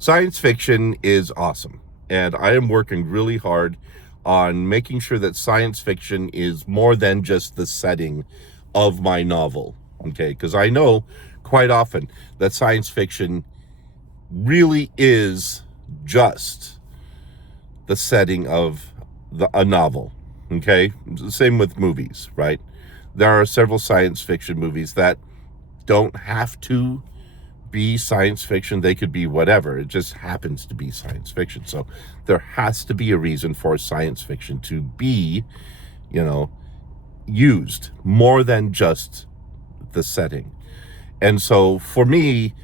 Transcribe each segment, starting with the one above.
Science fiction is awesome, and I am working really hard on making sure that science fiction is more than just the setting of my novel. Okay, because I know quite often that science fiction really is just the setting of a novel. Okay, same with movies, right? There are several science fiction movies that don't have to be science fiction. They could be whatever. It just happens to be science fiction. So there has to be a reason for science fiction to be, you know, used more than just the setting. And so for me,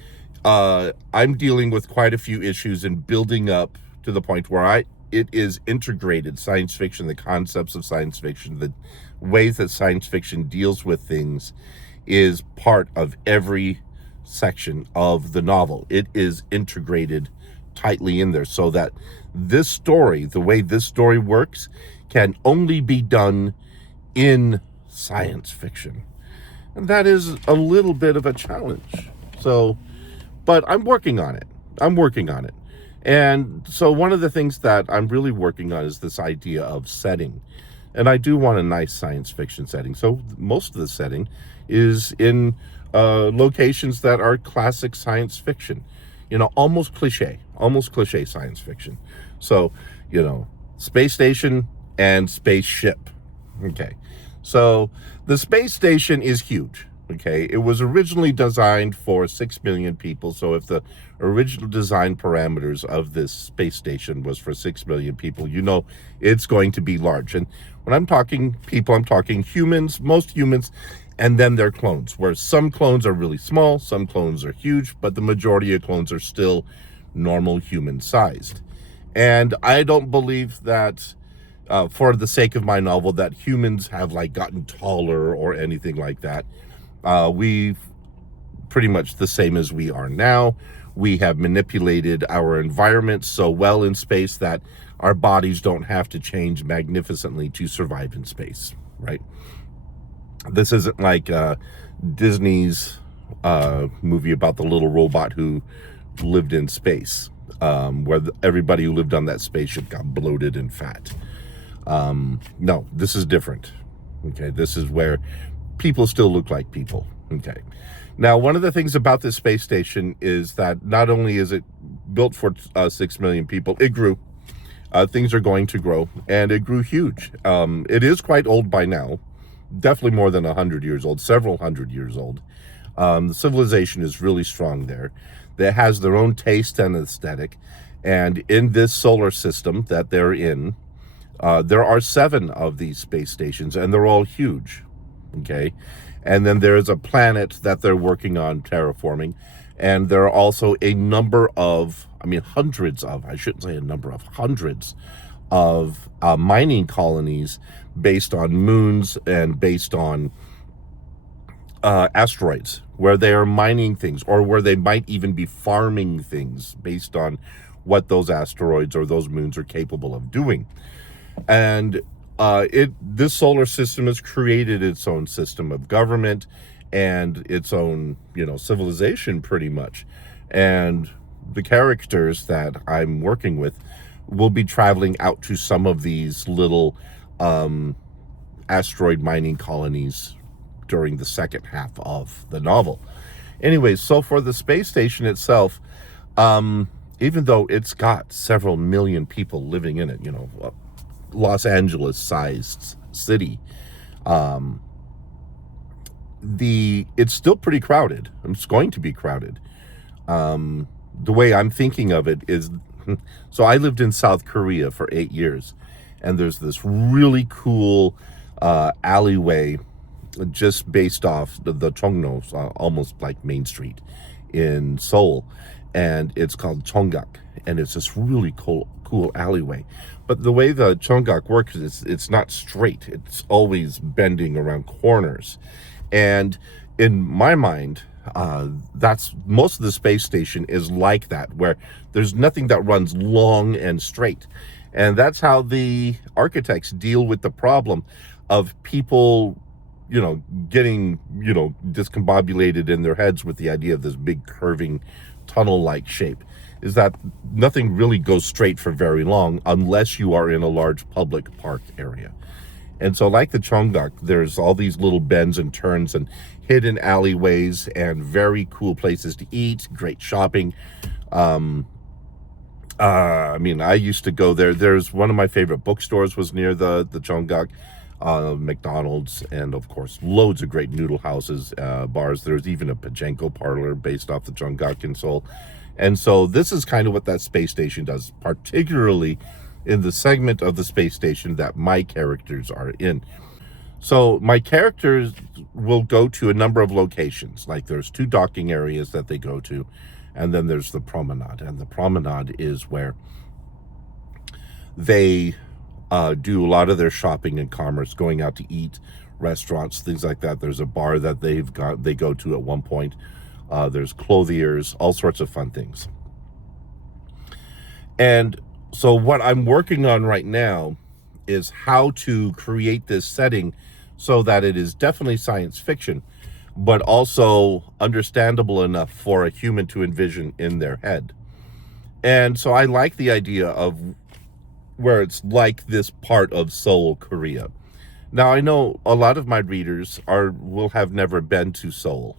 I'm dealing with quite a few issues and building up to the point where it is integrated science fiction, the concepts of science fiction, the ways that science fiction deals with things is part of every section of the novel. It is integrated tightly in there so that this story, the way this story works, can only be done in science fiction. And that is a little bit of a challenge. So, but I'm working on it. And so one of the things that I'm really working on is this idea of setting. And I do want a nice science fiction setting. So most of the setting is in locations that are classic science fiction, almost cliche science fiction. So, space station and spaceship. Okay. So the space station is huge. Okay. It was originally designed for 6 million people. So if the original design parameters of this space station was for 6 million people, it's going to be large. And when I'm talking people, I'm talking humans, most humans, and then their clones, where some clones are really small, some clones are huge, but the majority of clones are still normal human sized. And I don't believe that for the sake of my novel that humans have gotten taller or anything like that. We've pretty much the same as we are now. We have manipulated our environment so well in space that our bodies don't have to change magnificently to survive in space, right? This isn't like Disney's movie about the little robot who lived in space, where everybody who lived on that spaceship got bloated and fat. No, this is different. Okay, this is where people still look like people. Okay. Now, one of the things about this space station is that not only is it built for 6 million people, it grew. Things are going to grow, and it grew huge. It is quite old by now. Definitely more than 100 years old, several hundred years old. The civilization is really strong there. That has their own taste and aesthetic. And in this solar system that they're in, there are 7 of these space stations, and they're all huge. Okay. And then there's a planet that they're working on terraforming. And there are also a number of, hundreds of, I shouldn't say a number of, hundreds of mining colonies based on moons and based on asteroids, where they are mining things, or where they might even be farming things based on what those asteroids or those moons are capable of doing. And this solar system has created its own system of government and its own, civilization pretty much. And the characters that I'm working with will be traveling out to some of these little asteroid mining colonies during the second half of the novel. Anyways, so for the space station itself, even though it's got several million people living in it, Los Angeles sized city, it's still pretty crowded. It's going to be crowded. The way I'm thinking of it is, so I lived in South Korea for 8 years, and there's this really cool alleyway just based off the Chongno, almost like Main Street in Seoul, and it's called Chonggak, and it's this really cool alleyway. But the way the Chonggak works is it's not straight. It's always bending around corners. And in my mind, that's most of the space station is like that, where there's nothing that runs long and straight. And that's how the architects deal with the problem of people, getting, discombobulated in their heads with the idea of this big curving tunnel-like shape. is that nothing really goes straight for very long unless you are in a large public park area. And so like the Cheongak, there's all these little bends and turns and hidden alleyways and very cool places to eat, great shopping. I mean, I used to go there. There's one of my favorite bookstores was near the Cheongak, McDonald's, and of course, loads of great noodle houses, bars. There's even a Pachenko parlor based off the Cheongak in Seoul. And so this is kind of what that space station does, particularly in the segment of the space station that my characters are in. So my characters will go to a number of locations. Like there's 2 docking areas that they go to, and then there's the promenade. And the promenade is where they do a lot of their shopping and commerce, going out to eat, restaurants, things like that. There's a bar that they go to at one point. There's clothiers, all sorts of fun things. And so what I'm working on right now is how to create this setting so that it is definitely science fiction, but also understandable enough for a human to envision in their head. And so I like the idea of where it's like this part of Seoul, Korea. Now, I know a lot of my readers will have never been to Seoul,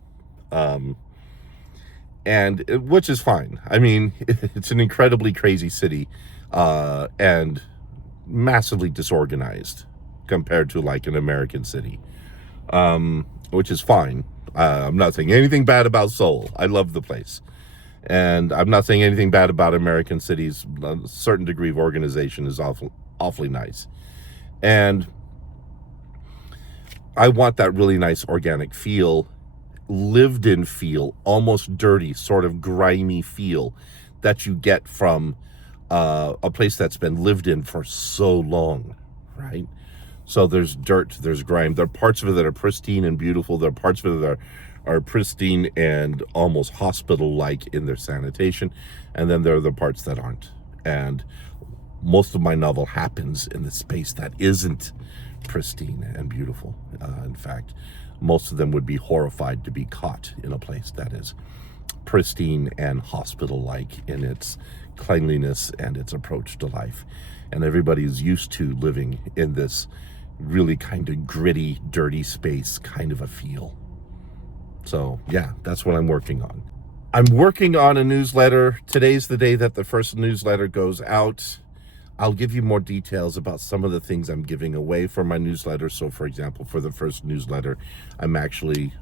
and which is fine. I mean, it's an incredibly crazy city, and massively disorganized compared to like an American city, which is fine. I'm not saying anything bad about Seoul. I love the place. And I'm not saying anything bad about American cities. A certain degree of organization is awfully nice. And I want that really nice organic feel, lived in feel, almost dirty, sort of grimy feel that you get from a place that's been lived in for so long, right? So there's dirt, there's grime. There are parts of it that are pristine and beautiful. There are parts of it that are pristine and almost hospital-like in their sanitation. And then there are the parts that aren't. And most of my novel happens in the space that isn't pristine and beautiful. In fact, most of them would be horrified to be caught in a place that is pristine and hospital-like in its cleanliness and its approach to life. And everybody's used to living in this really kind of gritty, dirty space kind of a feel. So yeah, that's what I'm working on. I'm working on a newsletter. Today's the day that the first newsletter goes out. I'll give you more details about some of the things I'm giving away for my newsletter. So for example, for the first newsletter, I'm actually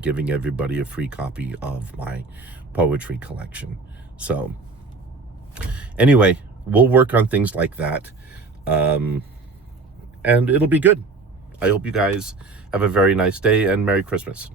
giving everybody a free copy of my poetry collection. So anyway, we'll work on things like that. And it'll be good. I hope you guys have a very nice day and Merry Christmas.